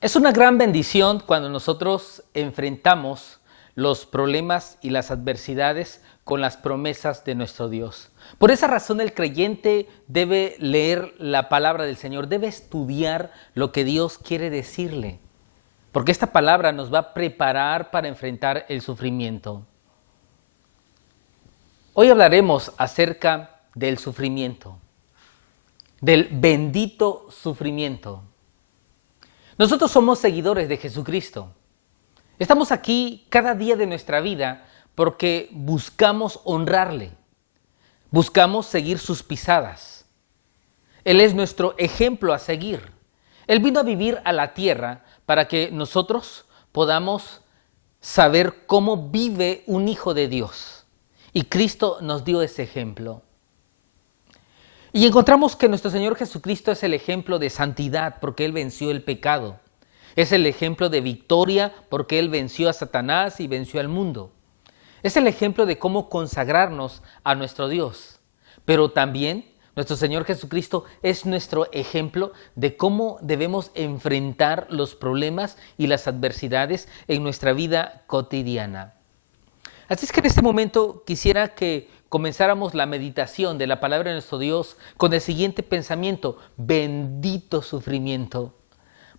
Es una gran bendición cuando nosotros enfrentamos los problemas y las adversidades con las promesas de nuestro Dios. Por esa razón el creyente debe leer la palabra del Señor, debe estudiar lo que Dios quiere decirle, porque esta palabra nos va a preparar para enfrentar el sufrimiento. Hoy hablaremos acerca del sufrimiento, del bendito sufrimiento. Nosotros somos seguidores de Jesucristo. Estamos aquí cada día de nuestra vida porque buscamos honrarle, buscamos seguir sus pisadas. Él es nuestro ejemplo a seguir. Él vino a vivir a la tierra para que nosotros podamos saber cómo vive un hijo de Dios. Y Cristo nos dio ese ejemplo. Y encontramos que nuestro Señor Jesucristo es el ejemplo de santidad porque Él venció el pecado. Es el ejemplo de victoria porque Él venció a Satanás y venció al mundo. Es el ejemplo de cómo consagrarnos a nuestro Dios. Pero también nuestro Señor Jesucristo es nuestro ejemplo de cómo debemos enfrentar los problemas y las adversidades en nuestra vida cotidiana. Así es que en este momento quisiera que comenzáramos la meditación de la palabra de nuestro Dios con el siguiente pensamiento: bendito sufrimiento.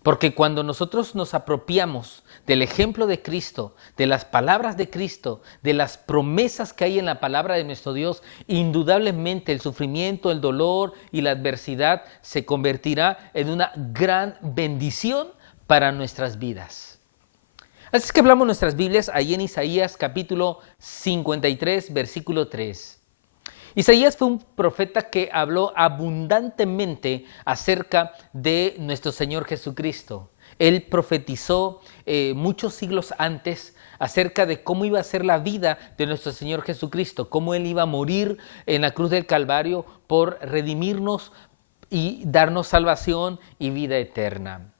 Porque cuando nosotros nos apropiamos del ejemplo de Cristo, de las palabras de Cristo, de las promesas que hay en la palabra de nuestro Dios, indudablemente el sufrimiento, el dolor y la adversidad se convertirá en una gran bendición para nuestras vidas. Así es que hablamos nuestras Biblias ahí en Isaías capítulo 53, versículo 3. Isaías fue un profeta que habló abundantemente acerca de nuestro Señor Jesucristo. Él profetizó muchos siglos antes acerca de cómo iba a ser la vida de nuestro Señor Jesucristo, cómo Él iba a morir en la cruz del Calvario por redimirnos y darnos salvación y vida eterna.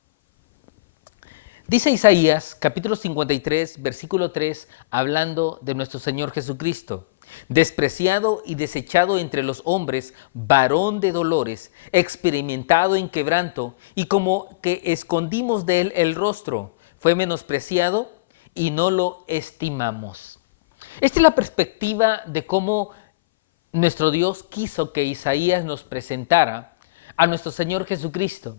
Dice Isaías, capítulo 53, versículo 3, hablando de nuestro Señor Jesucristo: despreciado y desechado entre los hombres, varón de dolores, experimentado en quebranto, y como que escondimos de él el rostro, fue menospreciado y no lo estimamos. Esta es la perspectiva de cómo nuestro Dios quiso que Isaías nos presentara a nuestro Señor Jesucristo.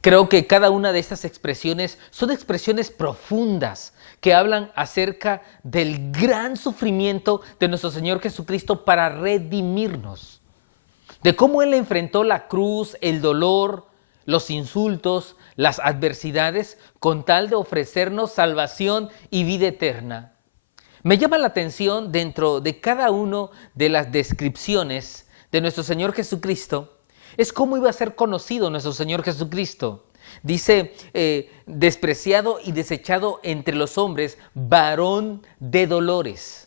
Creo que cada una de estas expresiones son expresiones profundas que hablan acerca del gran sufrimiento de nuestro Señor Jesucristo para redimirnos. De cómo Él enfrentó la cruz, el dolor, los insultos, las adversidades, con tal de ofrecernos salvación y vida eterna. Me llama la atención dentro de cada una de las descripciones de nuestro Señor Jesucristo, es cómo iba a ser conocido nuestro Señor Jesucristo. Dice, despreciado y desechado entre los hombres, varón de dolores.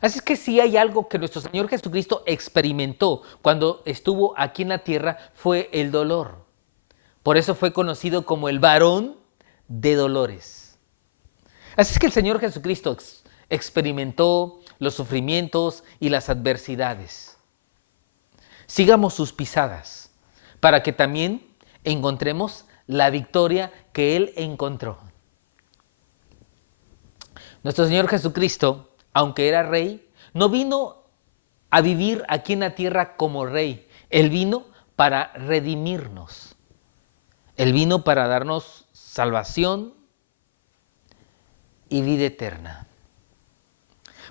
Así es que si hay algo que nuestro Señor Jesucristo experimentó cuando estuvo aquí en la tierra, fue el dolor. Por eso fue conocido como el varón de dolores. Así es que el Señor Jesucristo experimentó los sufrimientos y las adversidades. Sigamos sus pisadas para que también encontremos la victoria que Él encontró. Nuestro Señor Jesucristo, aunque era rey, no vino a vivir aquí en la tierra como rey. Él vino para redimirnos. Él vino para darnos salvación y vida eterna.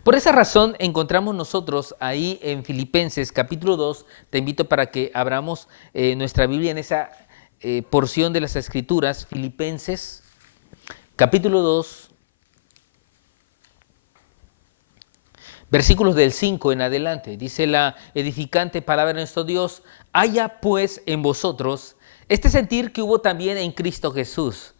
Por esa razón encontramos nosotros ahí en Filipenses capítulo 2, te invito para que abramos nuestra Biblia en esa porción de las Escrituras, Filipenses capítulo 2, versículos del 5 en adelante. Dice la edificante palabra de nuestro Dios: haya pues en vosotros este sentir que hubo también en Cristo Jesús,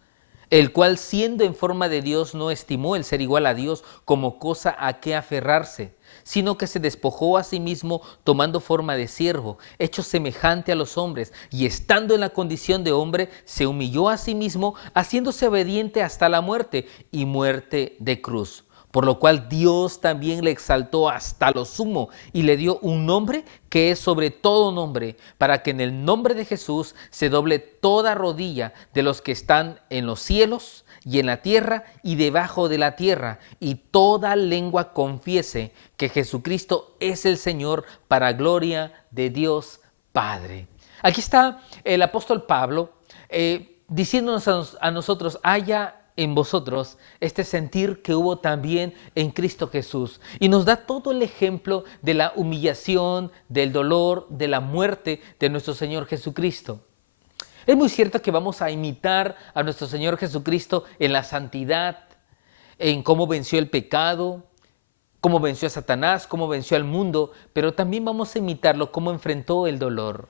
el cual, siendo en forma de Dios, no estimó el ser igual a Dios como cosa a que aferrarse, sino que se despojó a sí mismo, tomando forma de siervo, hecho semejante a los hombres, y estando en la condición de hombre, se humilló a sí mismo, haciéndose obediente hasta la muerte, y muerte de cruz. por lo cual Dios también le exaltó hasta lo sumo y le dio un nombre que es sobre todo nombre, para que en el nombre de Jesús se doble toda rodilla de los que están en los cielos y en la tierra y debajo de la tierra, y toda lengua confiese que Jesucristo es el Señor, para gloria de Dios Padre. Aquí está el apóstol Pablo diciéndonos a nosotros: haya en vosotros este sentir que hubo también en Cristo Jesús. Y nos da todo el ejemplo de la humillación, del dolor, de la muerte de nuestro Señor Jesucristo. Es muy cierto que vamos a imitar a nuestro Señor Jesucristo en la santidad, en cómo venció el pecado, cómo venció a Satanás, cómo venció al mundo, pero también vamos a imitarlo cómo enfrentó el dolor,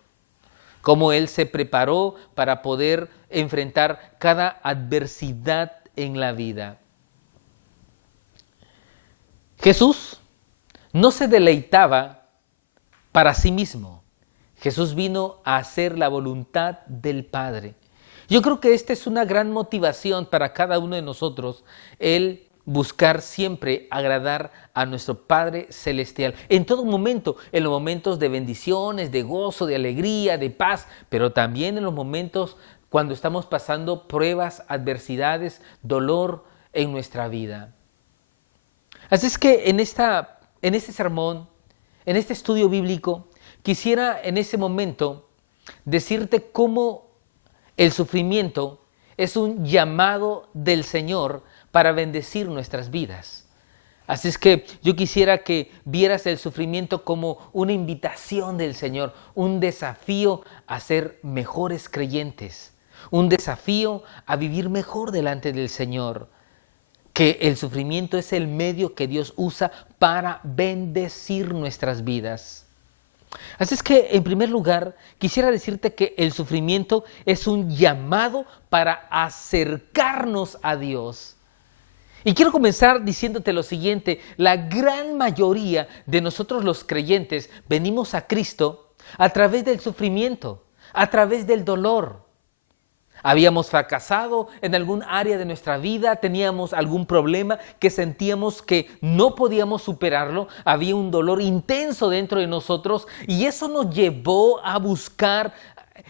cómo Él se preparó para poder enfrentar cada adversidad en la vida. Jesús no se deleitaba para sí mismo. Jesús vino a hacer la voluntad del Padre. Yo creo que esta es una gran motivación para cada uno de nosotros, el buscar siempre agradar a nuestro Padre Celestial. En todo momento, en los momentos de bendiciones, de gozo, de alegría, de paz, pero también en los momentos cuando estamos pasando pruebas, adversidades, dolor en nuestra vida. Así es que en este sermón, en este estudio bíblico, quisiera en ese momento decirte cómo el sufrimiento es un llamado del Señor para bendecir nuestras vidas. Así es que yo quisiera que vieras el sufrimiento como una invitación del Señor, un desafío a ser mejores creyentes, un desafío a vivir mejor delante del Señor, que el sufrimiento es el medio que Dios usa para bendecir nuestras vidas. Así es que, en primer lugar, quisiera decirte que el sufrimiento es un llamado para acercarnos a Dios. Y quiero comenzar diciéndote lo siguiente: la gran mayoría de nosotros los creyentes venimos a Cristo a través del sufrimiento, a través del dolor. Habíamos fracasado en algún área de nuestra vida, teníamos algún problema que sentíamos que no podíamos superarlo, había un dolor intenso dentro de nosotros y eso nos llevó a buscar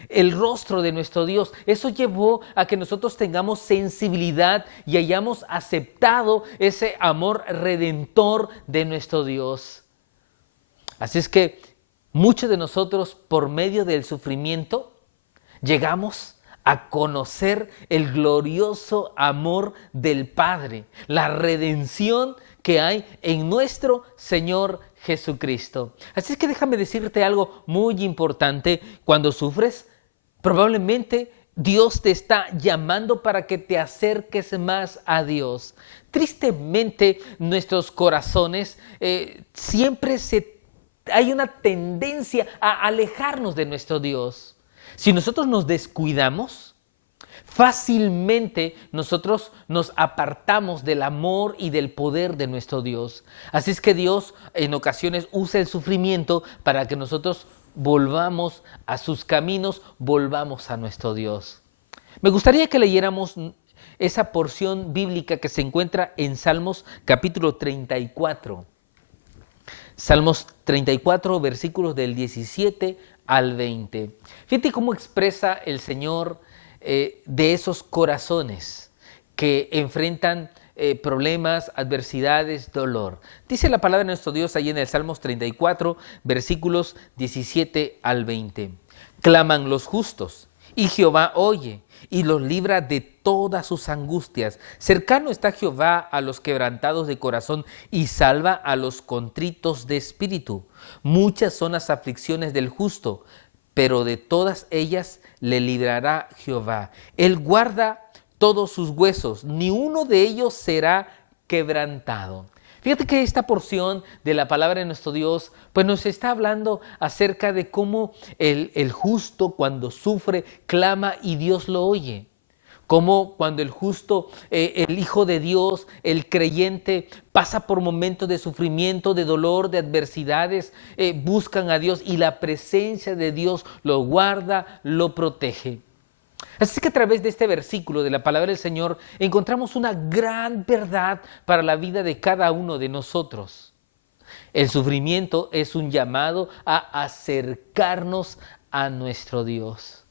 el rostro de nuestro Dios. Eso llevó a que nosotros tengamos sensibilidad y hayamos aceptado ese amor redentor de nuestro Dios. Así es que muchos de nosotros, por medio del sufrimiento, llegamos a conocer el glorioso amor del Padre, la redención que hay en nuestro Señor Jesucristo. Así es que déjame decirte algo muy importante: cuando sufres, probablemente Dios te está llamando para que te acerques más a Dios. Tristemente, nuestros corazones siempre hay una tendencia a alejarnos de nuestro Dios. Si nosotros nos descuidamos, fácilmente nosotros nos apartamos del amor y del poder de nuestro Dios. Así es que Dios en ocasiones usa el sufrimiento para que nosotros volvamos a sus caminos, volvamos a nuestro Dios. Me gustaría que leyéramos esa porción bíblica que se encuentra en Salmos capítulo 34. Salmos 34, versículos del 17 al 20. Fíjate cómo expresa el Señor de esos corazones que enfrentan problemas, adversidades, dolor. Dice la palabra de nuestro Dios ahí en el Salmos 34, versículos 17 al 20. Claman los justos, y Jehová oye, y los libra de todas sus angustias. Cercano está Jehová a los quebrantados de corazón, y salva a los contritos de espíritu. Muchas son las aflicciones del justo, pero de todas ellas le librará Jehová. Él guarda todos sus huesos, ni uno de ellos será quebrantado. Fíjate que esta porción de la palabra de nuestro Dios pues nos está hablando acerca de cómo el justo, cuando sufre, clama y Dios lo oye. Cómo cuando el justo, el Hijo de Dios, el creyente, pasa por momentos de sufrimiento, de dolor, de adversidades, buscan a Dios y la presencia de Dios lo guarda, lo protege. Así que a través de este versículo de la palabra del Señor encontramos una gran verdad para la vida de cada uno de nosotros. El sufrimiento es un llamado a acercarnos a nuestro Dios.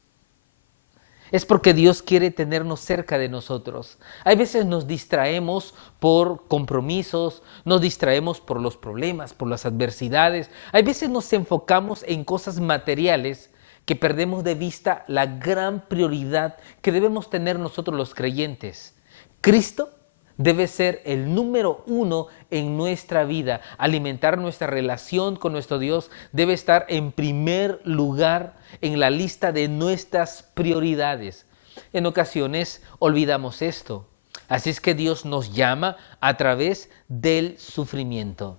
Es porque Dios quiere tenernos cerca de nosotros. Hay veces nos distraemos por compromisos, nos distraemos por los problemas, por las adversidades. Hay veces nos enfocamos en cosas materiales que perdemos de vista la gran prioridad que debemos tener nosotros los creyentes. Cristo debe ser el número uno en nuestra vida. Alimentar nuestra relación con nuestro Dios debe estar en primer lugar en la lista de nuestras prioridades. En ocasiones olvidamos esto. Así es que Dios nos llama a través del sufrimiento.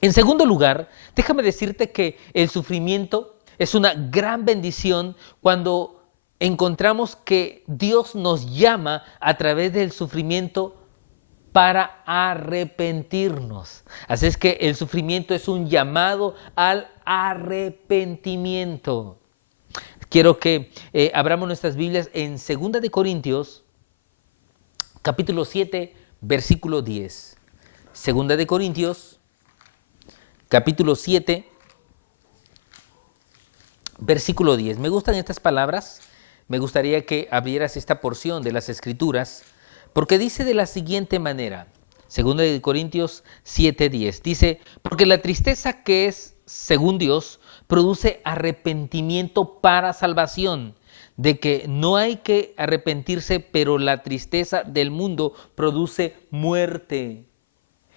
En segundo lugar, déjame decirte que el sufrimiento es una gran bendición cuando encontramos que Dios nos llama a través del sufrimiento para arrepentirnos. Así es que el sufrimiento es un llamado al arrepentimiento. Quiero que abramos nuestras Biblias en 2 de Corintios, capítulo 7, versículo 10. 2 de Corintios, capítulo 7, versículo 10. Me gustan estas palabras. Me gustaría que abrieras esta porción de las Escrituras, porque dice de la siguiente manera, 2 de Corintios 7:10, dice, porque la tristeza que es según Dios produce arrepentimiento para salvación, de que no hay que arrepentirse, pero la tristeza del mundo produce muerte.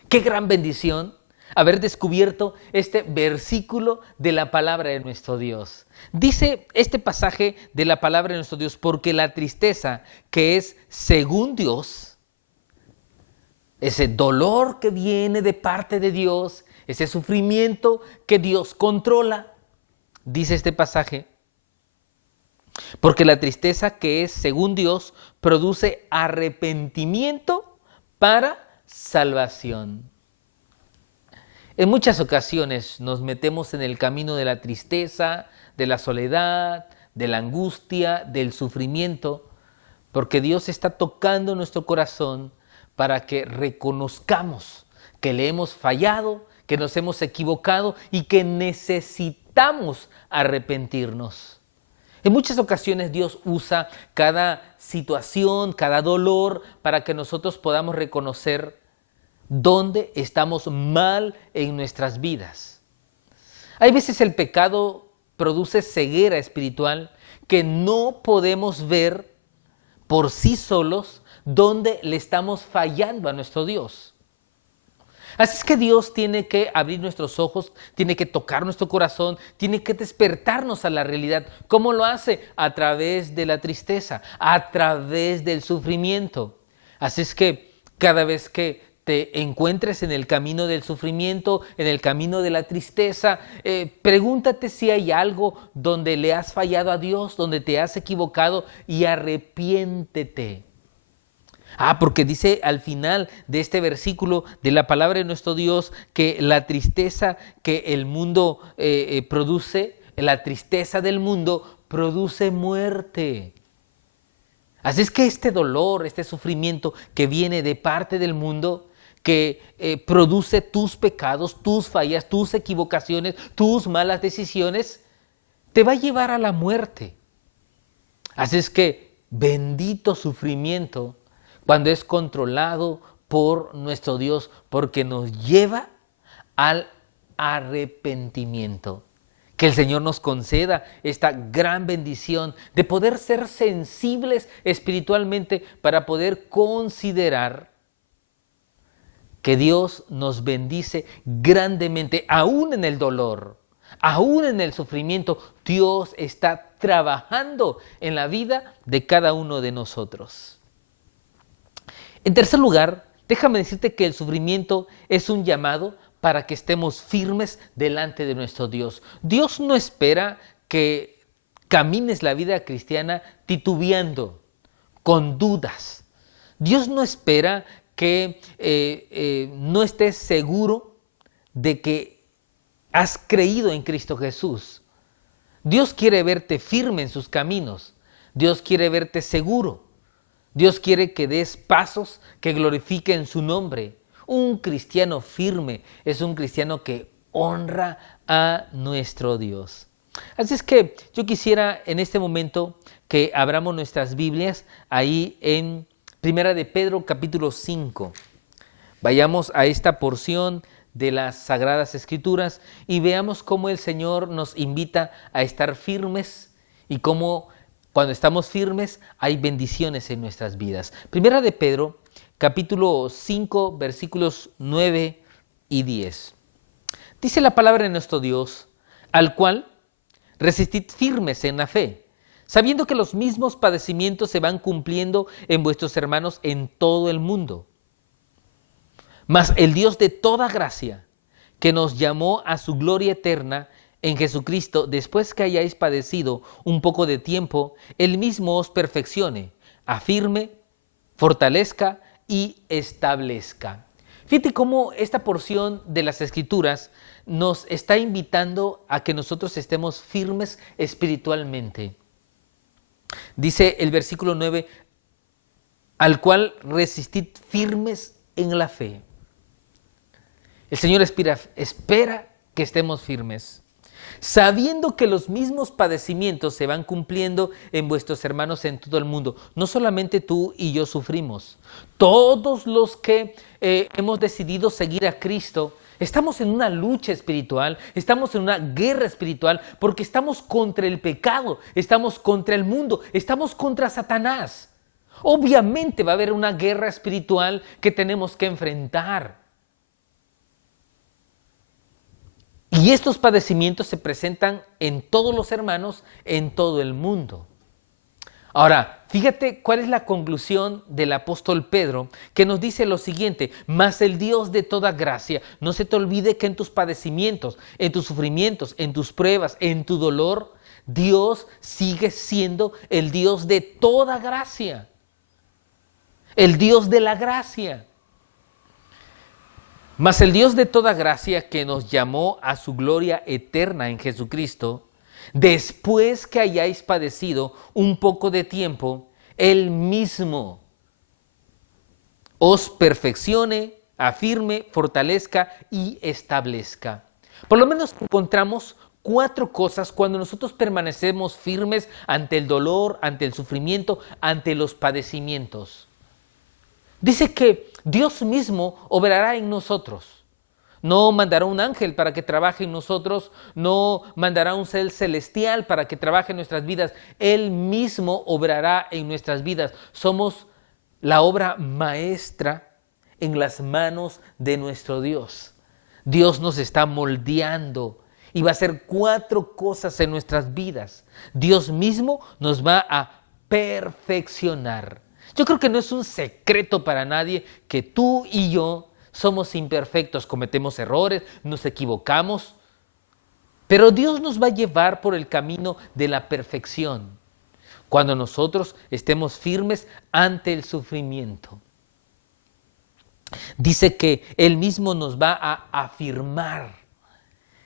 ¡Qué gran bendición! Haber descubierto este versículo de la palabra de nuestro Dios. Dice este pasaje de la palabra de nuestro Dios, porque la tristeza que es según Dios, ese dolor que viene de parte de Dios, ese sufrimiento que Dios controla, dice este pasaje, porque la tristeza que es según Dios produce arrepentimiento para salvación. En muchas ocasiones nos metemos en el camino de la tristeza, de la soledad, de la angustia, del sufrimiento, porque Dios está tocando nuestro corazón para que reconozcamos que le hemos fallado, que nos hemos equivocado y que necesitamos arrepentirnos. En muchas ocasiones Dios usa cada situación, cada dolor, para que nosotros podamos reconocer dónde estamos mal en nuestras vidas. Hay veces el pecado produce ceguera espiritual que no podemos ver por sí solos dónde le estamos fallando a nuestro Dios. Así es que Dios tiene que abrir nuestros ojos, tiene que tocar nuestro corazón, tiene que despertarnos a la realidad. ¿Cómo lo hace? A través de la tristeza, a través del sufrimiento. Así es que cada vez que te encuentres en el camino del sufrimiento, en el camino de la tristeza, pregúntate si hay algo donde le has fallado a Dios, donde te has equivocado, y arrepiéntete. Porque dice al final de este versículo de la palabra de nuestro Dios que la tristeza que el mundo produce, la tristeza del mundo produce muerte. Así es que este dolor, este sufrimiento que viene de parte del mundo, que produce tus pecados, tus fallas, tus equivocaciones, tus malas decisiones, te va a llevar a la muerte. Así es que bendito sufrimiento cuando es controlado por nuestro Dios, porque nos lleva al arrepentimiento. Que el Señor nos conceda esta gran bendición de poder ser sensibles espiritualmente para poder considerar que Dios nos bendice grandemente, aún en el dolor, aún en el sufrimiento. Dios está trabajando en la vida de cada uno de nosotros. En tercer lugar, déjame decirte que el sufrimiento es un llamado para que estemos firmes delante de nuestro Dios. Dios no espera que camines la vida cristiana titubeando, con dudas. Dios no espera que no estés seguro de que has creído en Cristo Jesús. Dios quiere verte firme en sus caminos. Dios quiere verte seguro. Dios quiere que des pasos que glorifiquen su nombre. Un cristiano firme es un cristiano que honra a nuestro Dios. Así es que yo quisiera en este momento que abramos nuestras Biblias ahí en Primera de Pedro capítulo 5. Vayamos a esta porción de las Sagradas Escrituras y veamos cómo el Señor nos invita a estar firmes y cómo cuando estamos firmes hay bendiciones en nuestras vidas. Primera de Pedro, capítulo 5, versículos 9 y 10. Dice la palabra de nuestro Dios, al cual resistid firmes en la fe, sabiendo que los mismos padecimientos se van cumpliendo en vuestros hermanos en todo el mundo. Mas el Dios de toda gracia, que nos llamó a su gloria eterna en Jesucristo, después que hayáis padecido un poco de tiempo, Él mismo os perfeccione, afirme, fortalezca y establezca. Fíjate cómo esta porción de las Escrituras nos está invitando a que nosotros estemos firmes espiritualmente. Dice el versículo 9, al cual resistid firmes en la fe. El Señor espera que estemos firmes, sabiendo que los mismos padecimientos se van cumpliendo en vuestros hermanos en todo el mundo. No solamente tú y yo sufrimos, todos los que hemos decidido seguir a Cristo, estamos en una lucha espiritual, estamos en una guerra espiritual, porque estamos contra el pecado, estamos contra el mundo, estamos contra Satanás. Obviamente va a haber una guerra espiritual que tenemos que enfrentar. Y estos padecimientos se presentan en todos los hermanos, en todo el mundo. Ahora, fíjate cuál es la conclusión del apóstol Pedro, que nos dice lo siguiente: mas el Dios de toda gracia, no se te olvide que en tus padecimientos, en tus sufrimientos, en tus pruebas, en tu dolor, Dios sigue siendo el Dios de toda gracia, el Dios de la gracia. Mas el Dios de toda gracia, que nos llamó a su gloria eterna en Jesucristo, después que hayáis padecido un poco de tiempo, Él mismo os perfeccione, afirme, fortalezca y establezca. Por lo menos encontramos 4 cosas cuando nosotros permanecemos firmes ante el dolor, ante el sufrimiento, ante los padecimientos. Dice que Dios mismo obrará en nosotros. No mandará un ángel para que trabaje en nosotros, no mandará un ser celestial para que trabaje en nuestras vidas. Él mismo obrará en nuestras vidas. Somos la obra maestra en las manos de nuestro Dios. Dios nos está moldeando y va a hacer 4 cosas en nuestras vidas. Dios mismo nos va a perfeccionar. Yo creo que no es un secreto para nadie que tú y yo somos imperfectos, cometemos errores, nos equivocamos, pero Dios nos va a llevar por el camino de la perfección cuando nosotros estemos firmes ante el sufrimiento. Dice que Él mismo nos va a afirmar.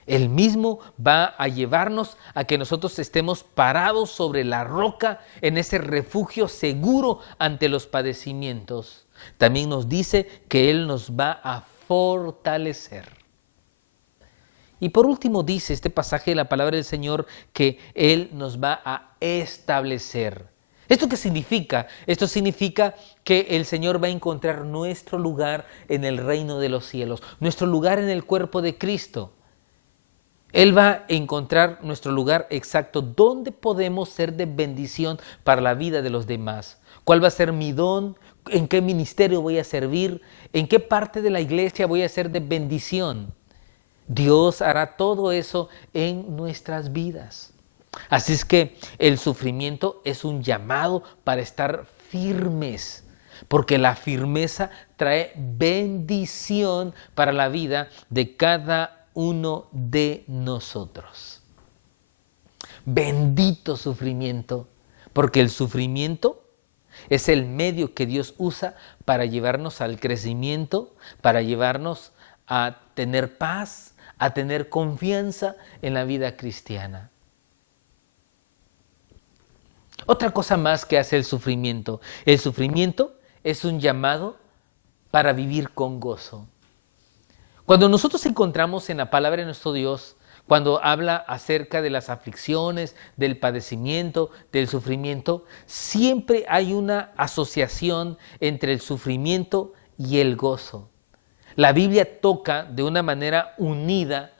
Él mismo va a llevarnos a que nosotros estemos parados sobre la roca en ese refugio seguro ante los padecimientos. También nos dice que Él nos va a fortalecer. Y por último dice este pasaje de la palabra del Señor que Él nos va a establecer. ¿Esto qué significa? Esto significa que el Señor va a encontrar nuestro lugar en el reino de los cielos, nuestro lugar en el cuerpo de Cristo. Él va a encontrar nuestro lugar exacto, donde podemos ser de bendición para la vida de los demás. ¿Cuál va a ser mi don? ¿En qué ministerio voy a servir? ¿En qué parte de la iglesia voy a ser de bendición? Dios hará todo eso en nuestras vidas. Así es que el sufrimiento es un llamado para estar firmes, porque la firmeza trae bendición para la vida de cada uno de nosotros. Bendito sufrimiento, porque el sufrimiento es el medio que Dios usa para llevarnos al crecimiento, para llevarnos a tener paz, a tener confianza en la vida cristiana. Otra cosa más que hace el sufrimiento. El sufrimiento es un llamado para vivir con gozo. Cuando nosotros encontramos en la palabra de nuestro Dios, cuando habla acerca de las aflicciones, del padecimiento, del sufrimiento, siempre hay una asociación entre el sufrimiento y el gozo. La Biblia toca de una manera unida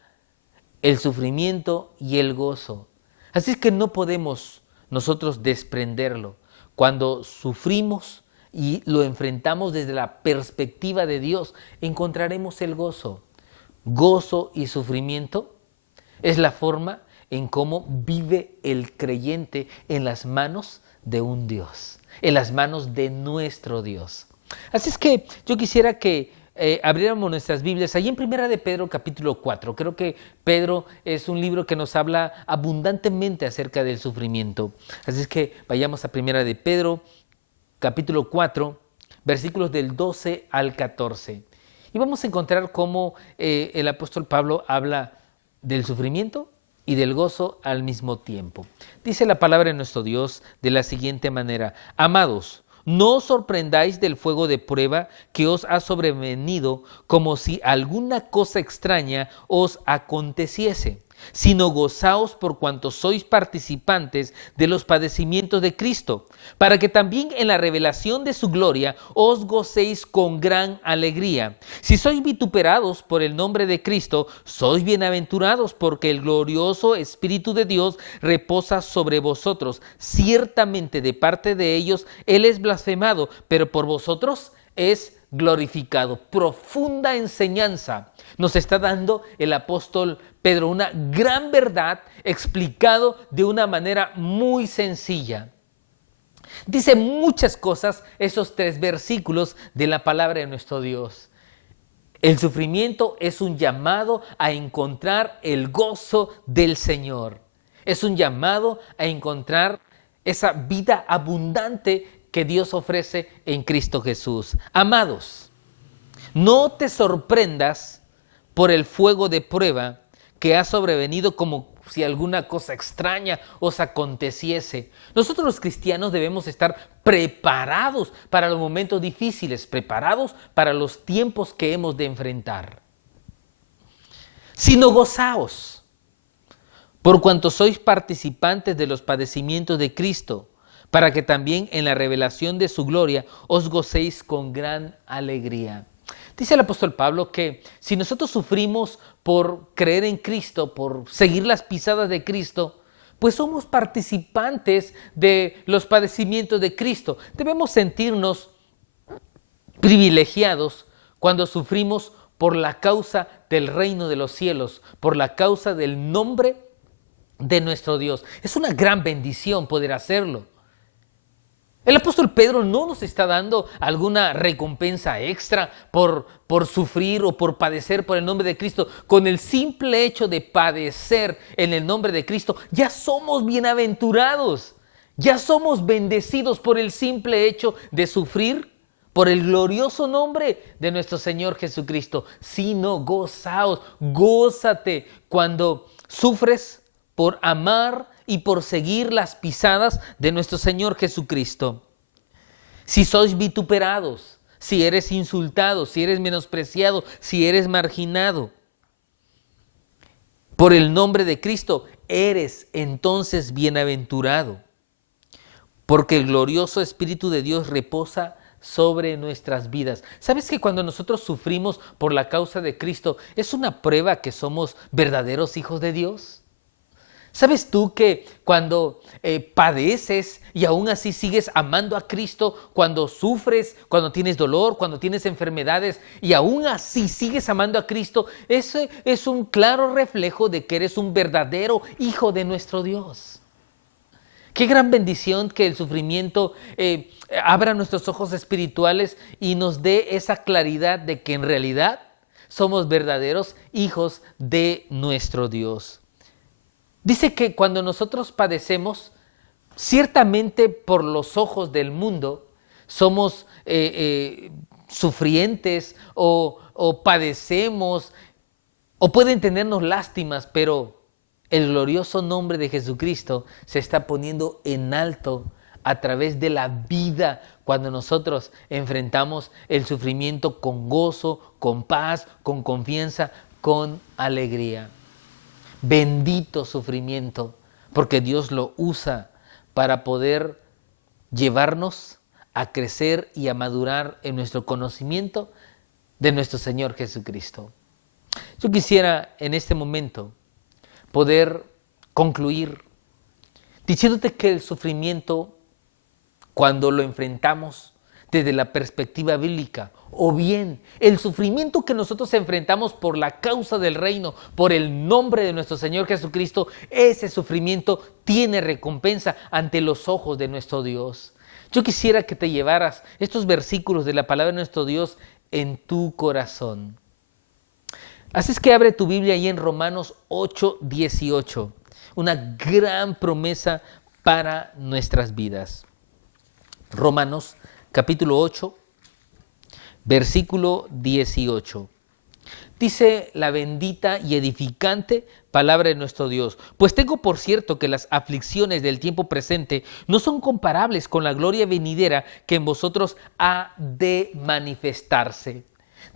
el sufrimiento y el gozo. Así es que no podemos nosotros desprenderlo. Cuando sufrimos y lo enfrentamos desde la perspectiva de Dios, encontraremos el gozo. Gozo y sufrimiento es la forma en cómo vive el creyente en las manos de un Dios, en las manos de nuestro Dios. Así es que yo quisiera que abriéramos nuestras Biblias ahí en Primera de Pedro capítulo 4. Creo que Pedro es un libro que nos habla abundantemente acerca del sufrimiento. Así es que vayamos a Primera de Pedro capítulo 4, versículos del 12 al 14. Y vamos a encontrar cómo el apóstol Pablo habla del sufrimiento y del gozo al mismo tiempo. Dice la palabra de nuestro Dios de la siguiente manera: Amados, no os sorprendáis del fuego de prueba que os ha sobrevenido como si alguna cosa extraña os aconteciese, sino gozaos por cuanto sois participantes de los padecimientos de Cristo, para que también en la revelación de su gloria os gocéis con gran alegría. Si sois vituperados por el nombre de Cristo, sois bienaventurados, porque el glorioso Espíritu de Dios reposa sobre vosotros. Ciertamente de parte de ellos Él es blasfemado, pero por vosotros es glorificado. Profunda enseñanza nos está dando el apóstol Pedro, una gran verdad explicado de una manera muy sencilla. Dice muchas cosas esos 3 versículos de la palabra de nuestro Dios. El sufrimiento es un llamado a encontrar el gozo del Señor. Es un llamado a encontrar esa vida abundante que Dios ofrece en Cristo Jesús. Amados, no te sorprendas por el fuego de prueba que ha sobrevenido como si alguna cosa extraña os aconteciese. Nosotros los cristianos debemos estar preparados para los momentos difíciles, preparados para los tiempos que hemos de enfrentar. Sino gozaos, por cuanto sois participantes de los padecimientos de Cristo, para que también en la revelación de su gloria os gocéis con gran alegría. Dice el apóstol Pablo que si nosotros sufrimos por creer en Cristo, por seguir las pisadas de Cristo, pues somos participantes de los padecimientos de Cristo. Debemos sentirnos privilegiados cuando sufrimos por la causa del reino de los cielos, por la causa del nombre de nuestro Dios. Es una gran bendición poder hacerlo. El apóstol Pedro no nos está dando alguna recompensa extra por sufrir o por padecer por el nombre de Cristo. Con el simple hecho de padecer en el nombre de Cristo, ya somos bienaventurados. Ya somos bendecidos por el simple hecho de sufrir por el glorioso nombre de nuestro Señor Jesucristo. Sino gozaos, gózate cuando sufres por amar y por seguir las pisadas de nuestro Señor Jesucristo. Si sois vituperados, si eres insultado, si eres menospreciado, si eres marginado por el nombre de Cristo, eres entonces bienaventurado, porque el glorioso Espíritu de Dios reposa sobre nuestras vidas. ¿Sabes que cuando nosotros sufrimos por la causa de Cristo es una prueba que somos verdaderos hijos de Dios? ¿Sabes tú que cuando padeces y aún así sigues amando a Cristo, cuando sufres, cuando tienes dolor, cuando tienes enfermedades y aún así sigues amando a Cristo, ese es un claro reflejo de que eres un verdadero hijo de nuestro Dios? Qué gran bendición que el sufrimiento abra nuestros ojos espirituales y nos dé esa claridad de que en realidad somos verdaderos hijos de nuestro Dios. Dice que cuando nosotros padecemos, ciertamente por los ojos del mundo, somos sufrientes o padecemos o pueden tenernos lástimas, pero el glorioso nombre de Jesucristo se está poniendo en alto a través de la vida cuando nosotros enfrentamos el sufrimiento con gozo, con paz, con confianza, con alegría. Bendito sufrimiento, porque Dios lo usa para poder llevarnos a crecer y a madurar en nuestro conocimiento de nuestro Señor Jesucristo. Yo quisiera en este momento poder concluir diciéndote que el sufrimiento, cuando lo enfrentamos desde la perspectiva bíblica, o bien el sufrimiento que nosotros enfrentamos por la causa del reino, por el nombre de nuestro Señor Jesucristo, ese sufrimiento tiene recompensa ante los ojos de nuestro Dios. Yo quisiera que te llevaras estos versículos de la palabra de nuestro Dios en tu corazón. Así es que abre tu Biblia ahí en Romanos 8:18, una gran promesa para nuestras vidas. Romanos capítulo 8, versículo 18. Dice la bendita y edificante palabra de nuestro Dios: pues tengo por cierto que las aflicciones del tiempo presente no son comparables con la gloria venidera que en vosotros ha de manifestarse.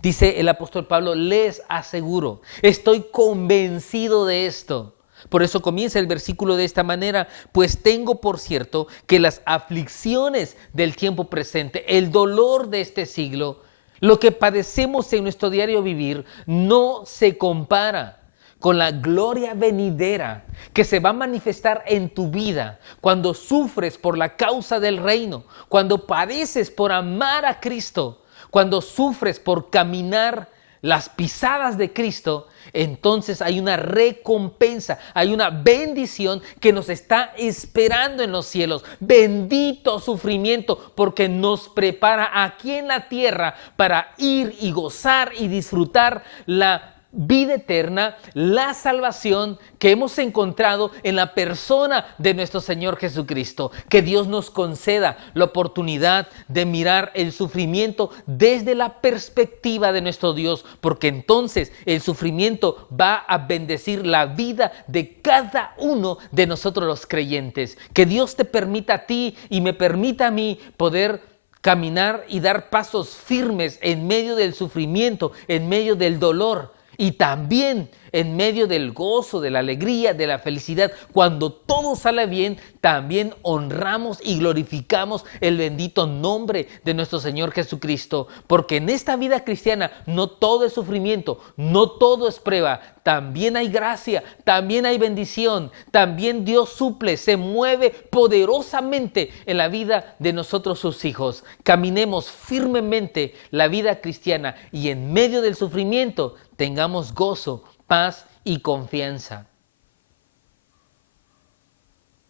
Dice el apóstol Pablo: les aseguro, estoy convencido de esto. Por eso comienza el versículo de esta manera: pues tengo por cierto que las aflicciones del tiempo presente, el dolor de este siglo, lo que padecemos en nuestro diario vivir, no se compara con la gloria venidera que se va a manifestar en tu vida cuando sufres por la causa del reino, cuando padeces por amar a Cristo, cuando sufres por caminar las pisadas de Cristo. Entonces hay una recompensa, hay una bendición que nos está esperando en los cielos. Bendito sufrimiento, porque nos prepara aquí en la tierra para ir y gozar y disfrutar la vida eterna, la salvación que hemos encontrado en la persona de nuestro Señor Jesucristo. Que Dios nos conceda la oportunidad de mirar el sufrimiento desde la perspectiva de nuestro Dios, porque entonces el sufrimiento va a bendecir la vida de cada uno de nosotros los creyentes. Que Dios te permita a ti y me permita a mí poder caminar y dar pasos firmes en medio del sufrimiento, en medio del dolor, y también en medio del gozo, de la alegría, de la felicidad. Cuando todo sale bien, también honramos y glorificamos el bendito nombre de nuestro Señor Jesucristo. Porque en esta vida cristiana no todo es sufrimiento, no todo es prueba. También hay gracia, también hay bendición, también Dios suple, se mueve poderosamente en la vida de nosotros sus hijos. Caminemos firmemente la vida cristiana y en medio del sufrimiento tengamos gozo, paz y confianza.